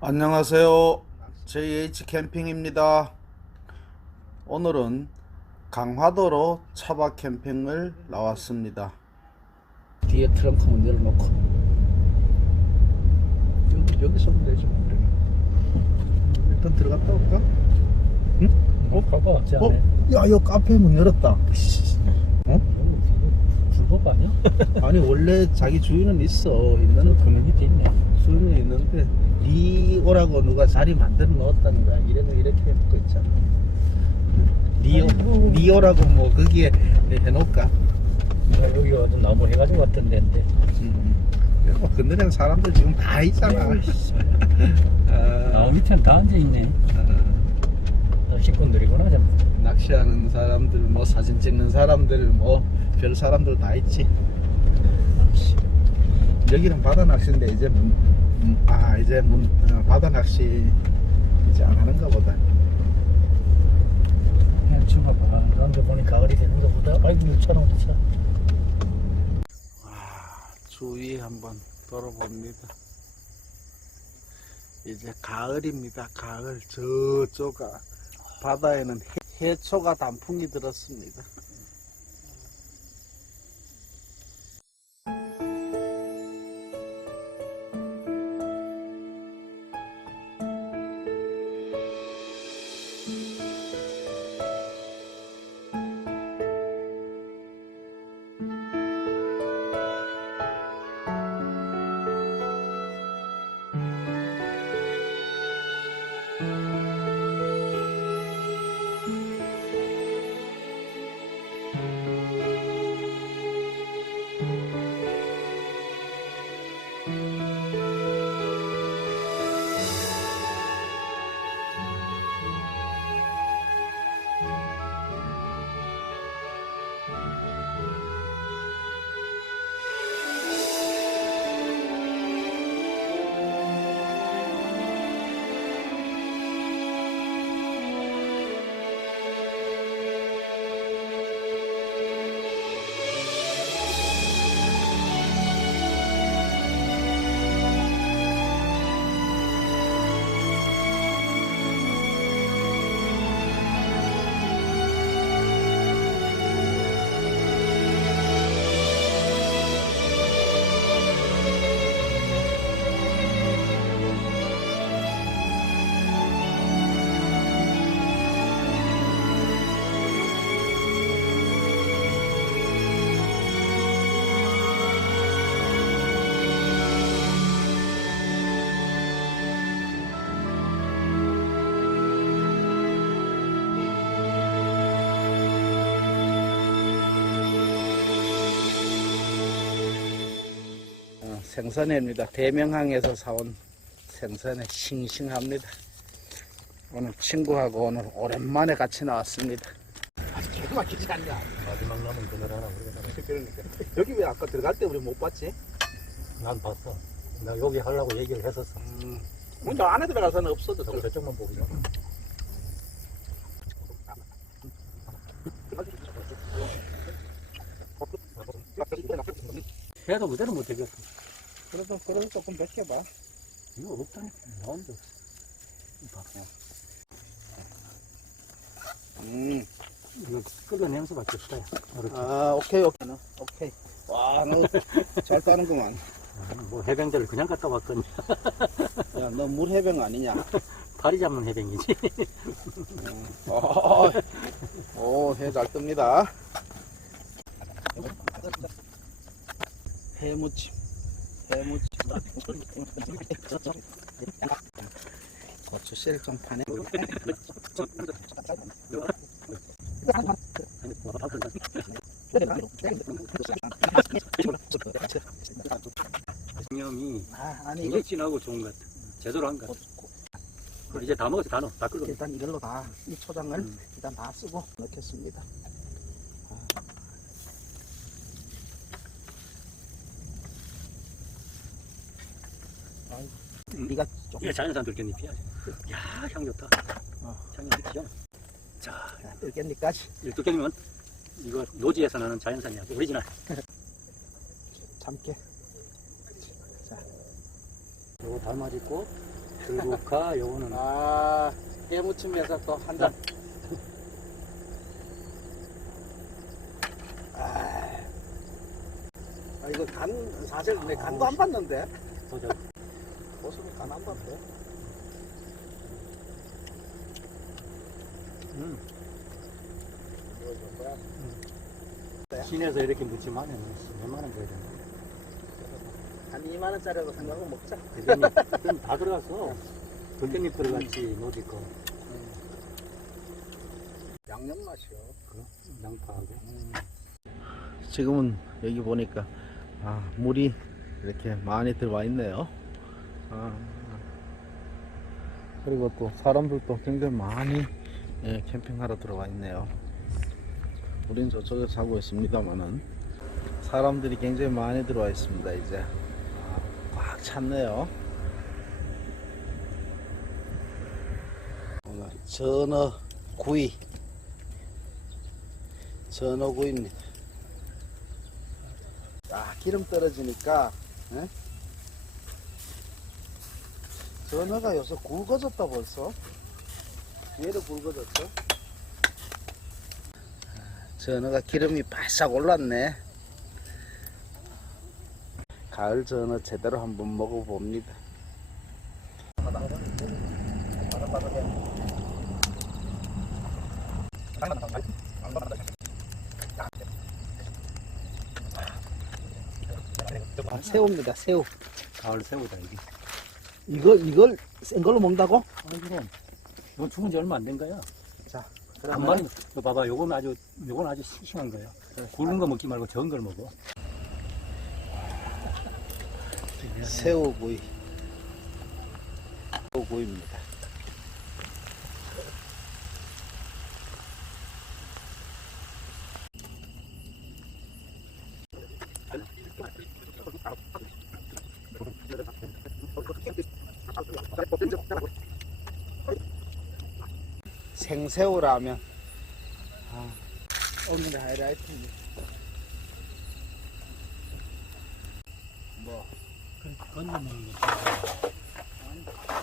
안녕하세요. JH 캠핑입니다. 오늘은 강화도로 차박 캠핑을 나왔습니다. 뒤에 트렁크 문 열어놓고 여기, 여기서 되지 뭐 일단 들어갔다 올까? 어, 가봐. 제 어? 안에. 야 이거 카페 문 열었다 어? 불법 아니야? 아니 원래 자기 주인은 있어 있는 그 밑에 있네. 주인은 있는데 니 오라고 누가 자리 만들어 놓았다는 거야 이래서 이렇게 해놓고 있잖아 니, 오- 아이고. 니 오라고 뭐 거기에 해놓을까 여기가 좀 나무 해가지고 왔던 데인데. 음. 뭐 그늘엔 사람들 지금 다 있잖아 아, 나무 밑에는 다 앉아있네. 아. 다 식구들이구나, 전부. 낚시하는 사람들, 뭐 사진 찍는 사람들, 뭐 별 사람들 다 있지. 여기는 바다 낚시인데 이제 문, 음, 아 이제 문 어, 바다 낚시 이제 안 하는가 보다. 그냥 지금 봐봐. 남자 보니 가을이 되는 것보다, 아이고, 유차랑 차. 아, 주위 한번 돌아봅니다. 이제 가을입니다. 가을 저쪽 아, 바다에는 해, 해초가 단풍이 들었습니다. 생선회입니다. 대명항에서 사온 생선회 싱싱합니다. 오늘 친구하고 오늘 오랜만에 같이 나왔습니다. 막히지 않냐? 마지막 남은 그늘 하나 우리가 여기 왜 아까 들어갈 때 우리 못 봤지? 난 봤어. 나 여기 하려고 얘기를 했었어. 음, 문저 안에 들어가서는 없어졌어. 저거 저쪽만 보기로. 해도 그대로 못 되겠어. 그래도 그래도 조금 벗겨봐. 이거 없다니까. 나온다. 봐. 음. 이거 끓여내면서 밖에 없다. 이렇게. 아 오케이 오케이 오케이. 와너잘 따는구만. 뭐 해병대를 그냥 갔다 왔더니 야너 물 해병 아니냐? 다리 잡는 해병이지. 어, 오해 잘 뜹니다. 해무침. 고추 파네. 양념이 아 굉장히 진하고 좋은 것 같아. 제대로 한 것 같아. 아, 이제 다 먹었어, 다 넣어. 다 끓여. 일단 이걸로 다 이 초장을 음. 일단 다 쓰고 넣겠습니다. 아이고, 네가 조금 이게 자연산 들깻잎이야. 야, 향 좋다. 어. 향이 좋죠. 자, 들깻잎까지 이 들깻잎은 이거 노지에서 나는 자연산이야. 오리지널. 참깨 요거 닮아짓고 들국화 요거는 아, 깨무침에서 또 한 잔. 아, 아, 이거 간, 사실 내 간도 안 봤는데. 보자. 고수는 간안 봤대. 음. 뭐야? 시내에서 이렇게 무침하면 몇만 원 줘야 되나? 한 2만원짜리라고 생각하고 먹자. 그럼 다 들어갔어. 들깻잎 들어갔지, 노지 거. 양념 맛이요. 그 양파하고. 지금은 여기 보니까 아, 물이 이렇게 많이 들어와 있네요. 아, 그리고 또 사람들도 굉장히 많이 예, 캠핑하러 들어와 있네요. 우린 저쪽에 사고 있습니다만은 사람들이 굉장히 많이 들어와 있습니다. 이제 아, 꽉 찼네요. 오늘 전어 구이, 전어 구이입니다. 아, 기름 떨어지니까, 에? 전어가 요새 굵어졌다 벌써. 얘도 굵어졌어. 전어가 기름이 바싹 올랐네. 가을 전어 제대로 한번 먹어봅니다. 아, 새우입니다, 새우. 가을 새우다, 이게. 이걸, 이걸 센 걸로 먹는다고? 아, 그럼. 이거 죽은 지 얼마 안 된 거야. 자, 한 마리, 너 봐봐, 요건 아주, 요건 아주 싱싱한 거야. 굵은 거 먹지 말고 적은 걸 먹어. 새우구이. 새우구이입니다. 생새우라면 아, 오늘의 하이라이트입니다. 뭐 건져 먹는 거.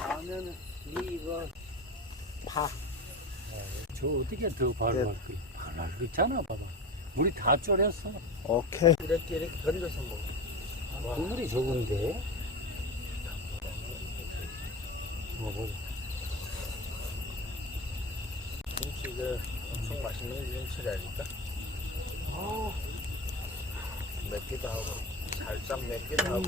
라면은 이거 파 저 어떻게 더 네. 발랄 그 발랄 그렇잖아, 봐봐. 물이 다 졸였어. 오케이 이렇게 이렇게 건져서 먹어 국물이 적은데. 먹어보자. 김치가 엄청 맛있는 김치라니까? 아. 맵기도 하고 살짝 맵기도 하고